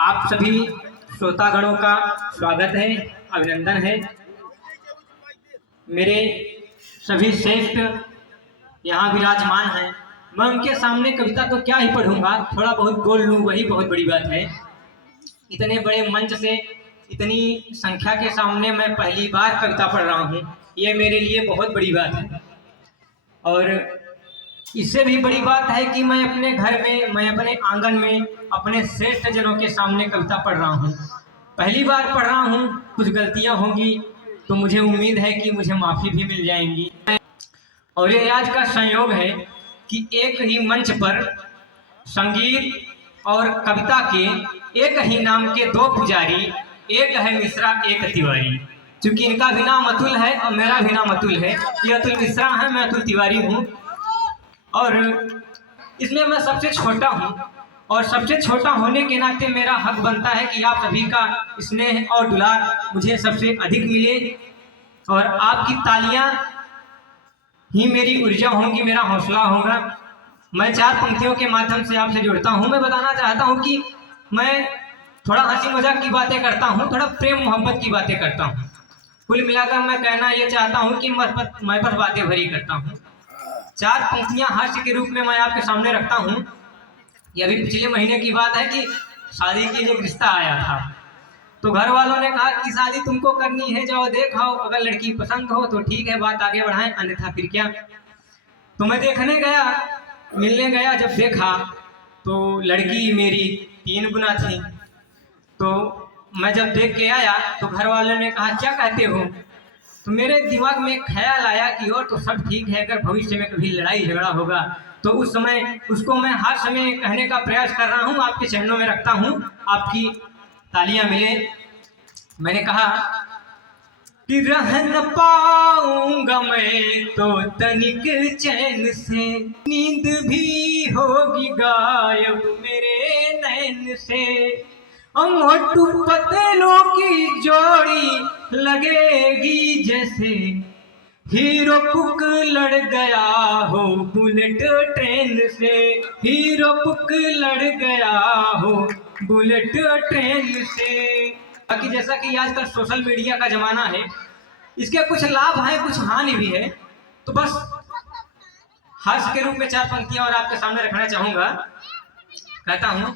आप सभी श्रोतागणों का स्वागत है, अभिनंदन है। मेरे सभी श्रेष्ठ यहाँ विराजमान हैं। मैं उनके सामने कविता तो क्या ही पढ़ूंगा, थोड़ा बहुत बोल लूँ वही बहुत बड़ी बात है। इतने बड़े मंच से इतनी संख्या के सामने मैं पहली बार कविता पढ़ रहा हूँ, ये मेरे लिए बहुत बड़ी बात है। और इससे भी बड़ी बात है कि मैं अपने घर में, मैं अपने आंगन में अपने श्रेष्ठ जनों के सामने कविता पढ़ रहा हूँ। पहली बार पढ़ रहा हूँ, कुछ गलतियाँ होंगी तो मुझे उम्मीद है कि मुझे माफ़ी भी मिल जाएंगी। और ये आज का संयोग है कि एक ही मंच पर संगीत और कविता के एक ही नाम के दो पुजारी, एक है मिश्रा एक तिवारी। चूंकि इनका भी नाम अतुल है और मेरा भी नाम अतुल है। ये अतुल मिश्रा है, मैं अतुल तिवारी हूँ। और इसमें मैं सबसे छोटा हूँ और सबसे छोटा होने के नाते मेरा हक बनता है कि आप सभी का स्नेह और दुलार मुझे सबसे अधिक मिले। और आपकी तालियां ही मेरी ऊर्जा होंगी, मेरा हौसला होगा। मैं चार पंक्तियों के माध्यम से आपसे जुड़ता हूँ। मैं बताना चाहता हूँ कि मैं थोड़ा हंसी मजाक की बातें करता हूँ, थोड़ा प्रेम मोहब्बत की बातें करता हूँ। कुल मिलाकर मैं कहना ये चाहता हूँ कि मैं बस बातें भरी करता हूँ। चार पंक्तियां हास्य के रूप में मैं आपके सामने रखता हूँ। ये अभी पिछले महीने की बात है कि शादी के लिए एक रिश्ता आया था, तो घर वालों ने कहा कि शादी तुमको करनी है, जाओ देखाओ, अगर लड़की पसंद हो तो ठीक है, बात आगे बढ़ाएं, अन्यथा फिर क्या। तो मैं देखने गया, मिलने गया। जब देखा तो लड़की मेरी 3 गुना थी। तो मैं जब देख के आया तो घर वालों ने कहा क्या कहते हो। तो मेरे दिमाग में एक ख्याल आया कि और तो सब ठीक है, अगर भविष्य में कभी लड़ाई झगड़ा होगा तो उस समय उसको मैं हर समय कहने का प्रयास कर रहा हूँ, आपके चरणों में रखता हूँ, आपकी तालियां मिले। मैंने कहा कि रह न पाऊंगा मैं तो तनिक चैन से, नींद भी होगी गायब मेरे नैन से, मोटू पतलों की जोड़ी लगेगी जैसे हीरो पुक लड़ गया हो बुलेट ट्रेन से, हीरो पुक लड़ गया हो बुलेट ट्रेन से। बाकी जैसा कि आजकल सोशल मीडिया का जमाना है, इसके कुछ लाभ हैं कुछ हानि भी है, तो बस हास्य के रूप में चार पंक्तियां और आपके सामने रखना चाहूंगा। कहता हूं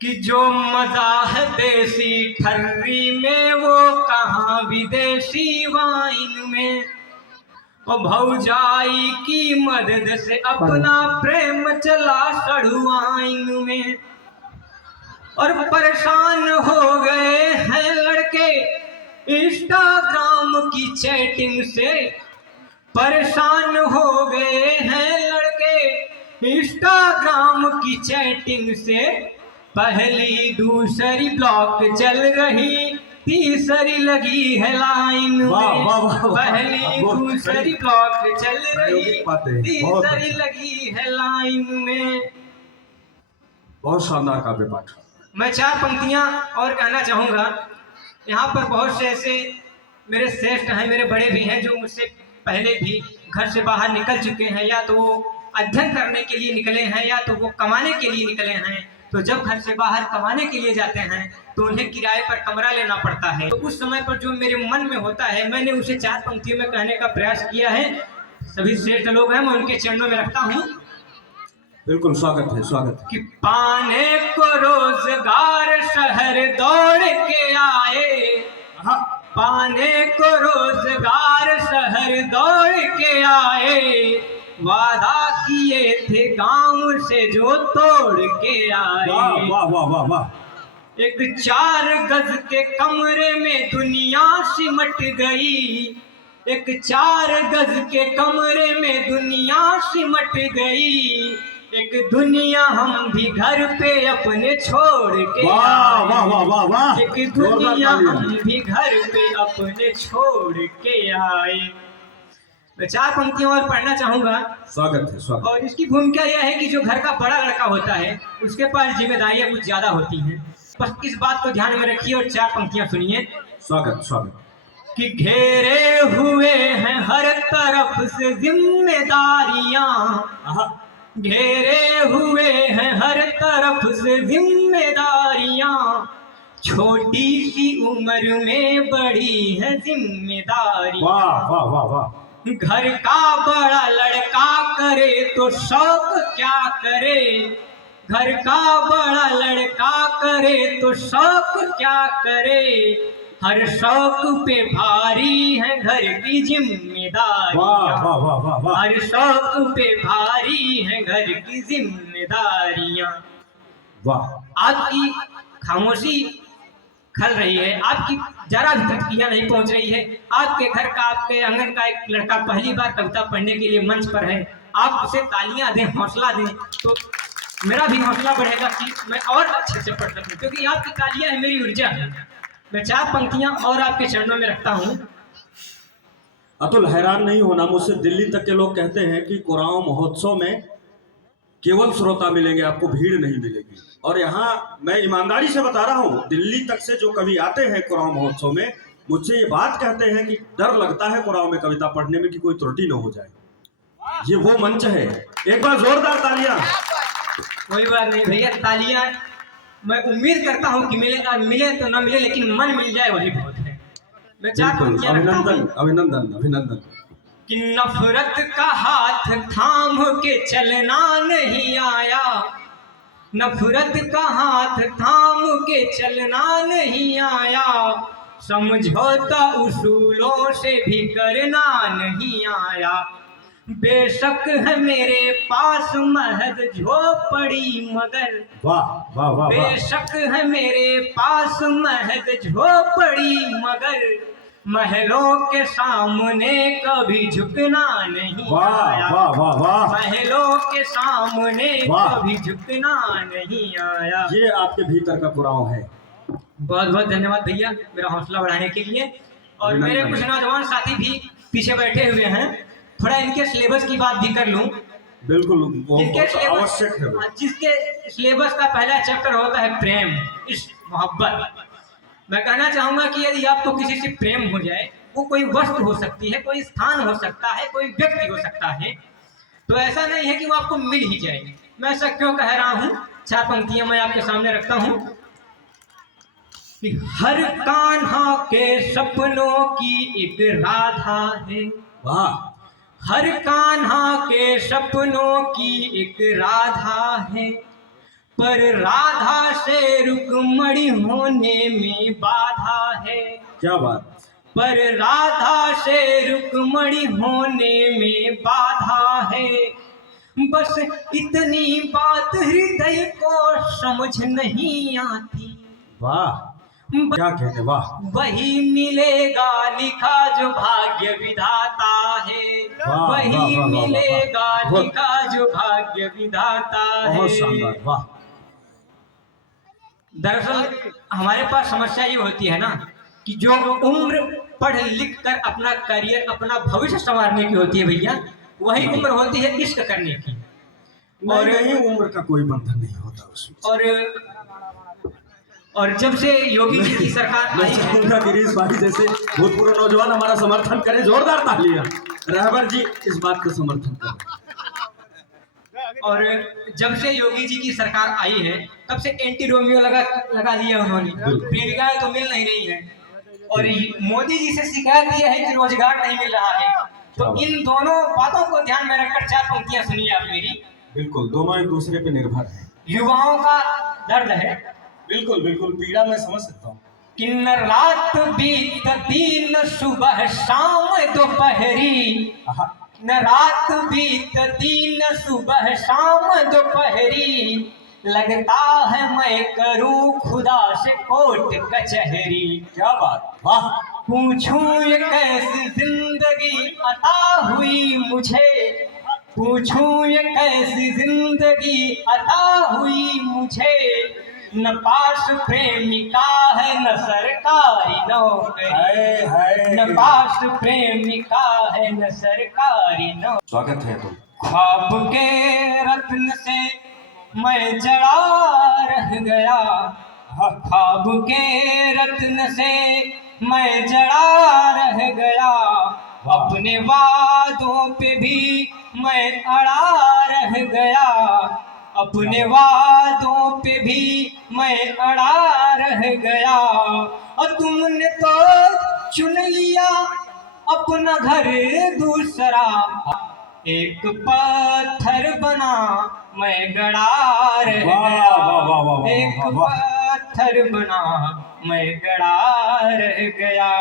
कि जो मजा है देसी ठर्री में वो कहाँ विदेशी वाइन में, और भौजाई की मदद से अपना प्रेम चला सड़ुआइन में। और परेशान हो गए हैं लड़के इंस्टाग्राम की चैटिंग से, परेशान हो गए हैं लड़के इंस्टाग्राम की चैटिंग से। पहली दूसरी ब्लॉक चल रही, तीसरी लगी है लाइन में। पहली दूसरी ब्लॉक चल रही, तीसरी लगी है लाइन में। बहुत शानदार काव्य पाठ। मैं चार पंक्तियां और कहना चाहूंगा। यहाँ पर बहुत से ऐसे मेरे श्रेष्ठ हैं, मेरे बड़े भी हैं, जो मुझसे पहले भी घर से बाहर निकल चुके हैं, या तो वो अध्ययन करने के लिए निकले हैं या तो वो कमाने के लिए निकले हैं। तो जब घर से बाहर कमाने के लिए जाते हैं तो उन्हें किराए पर कमरा लेना पड़ता है। तो उस समय पर जो मेरे मन में होता है मैंने उसे चार पंक्तियों में कहने का प्रयास किया है। सभी श्रेष्ठ लोग हैं, मैं उनके चरणों में रखता हूँ। बिल्कुल स्वागत है, स्वागत है। कि पाने को रोजगार शहर दौड़ के आए, पाने को रोजगार शहर दौड़ के आए, वादा किए थे गांव से जो तोड़ के आए। वाह वाह वाह वाह। एक 4 गज के कमरे में दुनिया सिमट गई, एक 4 गज के कमरे में दुनिया सिमट गई, एक दुनिया हम भी घर पे अपने छोड़ के वाह वाह वाह वाह वाह। एक दुनिया हम भी घर पे अपने छोड़ के आए। मैं 4 पंक्तियां और पढ़ना चाहूंगा। स्वागत है, स्वागत। और इसकी भूमिका यह है कि जो घर का बड़ा लड़का होता है उसके पास जिम्मेदारियां कुछ ज्यादा होती हैं। बस इस बात को ध्यान में रखिए और 4 पंक्तियां सुनिए। स्वागत स्वागत। कि घेरे हुए हैं हर तरफ से जिम्मेदारियां, घेरे हुए हैं हर तरफ से जिम्मेदारियां, छोटी सी उम्र में बड़ी है जिम्मेदारी। वाह वाह वाह वाह। घर का बड़ा लड़का करे तो शौक क्या करे, घर का बड़ा लड़का करे तो शौक क्या करे, हर शौक पे भारी है घर की जिम्मेदारी। वाह वाह वाह वाह वाह। हर शौक पे भारी है घर की जिम्मेदारियां। वाह। आपकी खामोशी खल रही है, आपकी जरा भी प्रतिक्रिया नहीं पहुंच रही है। आपके घर का, आपके आंगन का एक लड़का पहली बार कविता पढ़ने के लिए मंच पर है, आप उसे तालियां दें, हौसला दें, तो मेरा भी हौसला बढ़ेगा कि मैं और अच्छे से पढ़ सकूं, क्योंकि आपकी तालियां है मेरी ऊर्जा है। मैं 4 पंक्तियां और आपके चरणों में रखता हूं। अतुल, हैरान नहीं होना, मुझसे दिल्ली तक के लोग कहते हैं कि कुराओं महोत्सव में केवल श्रोता मिलेंगे, आपको भीड़ नहीं मिलेगी। और यहाँ मैं ईमानदारी से बता रहा हूँ, दिल्ली तक से जो कवि आते हैं कुराओं महोत्सव में, मुझसे ये बात कहते हैं कि डर लगता है कुराओं में कविता पढ़ने में कि कोई त्रुटि न हो जाए। ये वो मंच है। एक बार जोरदार तालियां। कोई बात नहीं भैया, तालियां मैं उम्मीद करता हूं कि मिलेगा, मिले तो ना मिले, लेकिन मन मिल जाए वही बहुत है। मैं 4 पंक्तियां रखता हूं। अभिनंदन अभिनंदन अभिनंदन। कि नफरत का हाथ थाम के चलना नहीं आया, नफरत का हाथ थाम के चलना नहीं आया, समझौता उसूलों से भी करना नहीं आया। बेशक है मेरे पास महज झोपड़ी मगर, वाह वाह वाह वाह। बेशक है मेरे पास महज झोपड़ी मगर, महलों के सामने कभी झुकना नहीं वाह आया। वाह वाह वाह। महलों के सामने वाह। कभी झुकना नहीं आया। ये आपके भीतर का कुराव है। बहुत बहुत धन्यवाद भैया मेरा हौसला बढ़ाने के लिए। और मेरे कुछ नौजवान साथी भी पीछे बैठे हुए हैं, थोड़ा इनके सिलेबस की बात भी कर लूं। बिल्कुल, वो इनके आवश्यक है वो। जिसके सिलेबस का पहला चैप्टर होता है प्रेम, इश्क, मोहब्बत। मैं कहना चाहूंगा कि यदि आपको किसी से प्रेम हो जाए, वो कोई वस्तु हो सकती है, कोई स्थान हो सकता है, कोई व्यक्ति हो सकता है, तो ऐसा नहीं है कि वो आपको मिल ही जाए। मैं ऐसा क्यों कह रहा हूं? 4 पंक्तियां मैं आपके सामने रखता हूं कि हर कान्हा के सपनों की एक राधा है, वाह। हर कान्हा के सपनों की एक राधा है, पर राधा से रुक्मणी होने में बाधा है, क्या बात। पर राधा से रुक्मणी होने में बाधा है। बस इतनी बात हृदय को समझ नहीं आती, वाह, क्या कहते, वाह। वही मिलेगा लिखा जो भाग्य विधाता है, वाह, वही वाह, वाह, वाह, मिलेगा वाह, वाह। लिखा जो भाग्य विधाता है। बहुत शानदार, वाह। दरअसल हमारे पास समस्या ये होती है ना कि जो उम्र पढ़ लिख कर अपना करियर, अपना भविष्य संवारने की होती है भैया, वही उम्र होती है इश्क करने की। और नहीं, उम्र का कोई बंधन नहीं होता उसमें। और जब से योगी जी की सरकार मैं आई है, चाहूंगा गिरीश भाई जैसे भूतपूर्व नौजवान हमारा समर्थन करें, जोरदार तालियां। रहबर जी इस बात का समर्थन करें। और जब से योगी जी की सरकार आई है, तब से एंटी रोमियो लगा दिया उन्होंने, प्रेमिकाएं तो मिल नहीं रही है। और मोदी जी से शिकायत ये है कि रोजगार नहीं मिल रहा है। तो इन दोनों बातों को ध्यान में रखकर 4 पंक्तियां सुनिए आप मेरी। बिल्कुल, दोनों एक दूसरे पे निर्भर है। युवाओं का दर्द है, बिल्कुल बिल्कुल, पीड़ा मैं समझ सकता हूँ। कि न रात बीतती न सुबह शाम दोपहरी, न रात बीतती न सुबह शाम दोपहरी, लगता है मैं करूं खुदा से कोर्ट कचहरी। क्या बात, वाह। पूछूं ये कैसी जिंदगी अता हुई मुझे, पूछूं ये कैसी जिंदगी अता हुई मुझे, न पास प्रेमिका है न सरकारी नौकरी, न पास प्रेमिका है न सरकारी नौकरी। स्वागत है तुम। ख्वाब के रत्न से मैं जड़ा रह गया, ख्वाब के रत्न से मैं जड़ा रह गया, अपने वादों पे भी मैं अड़ा रह गया, अपने वादों पे भी मैं अड़ा रह गया, और तुमने तो चुन लिया अपना घर दूसरा, एक पत्थर बना मैं गड़ा रह वाह, गया, वाह, वाह, वाह, वाह, एक वाह, वाह। पत्थर बना मैं गड़ा रह गया।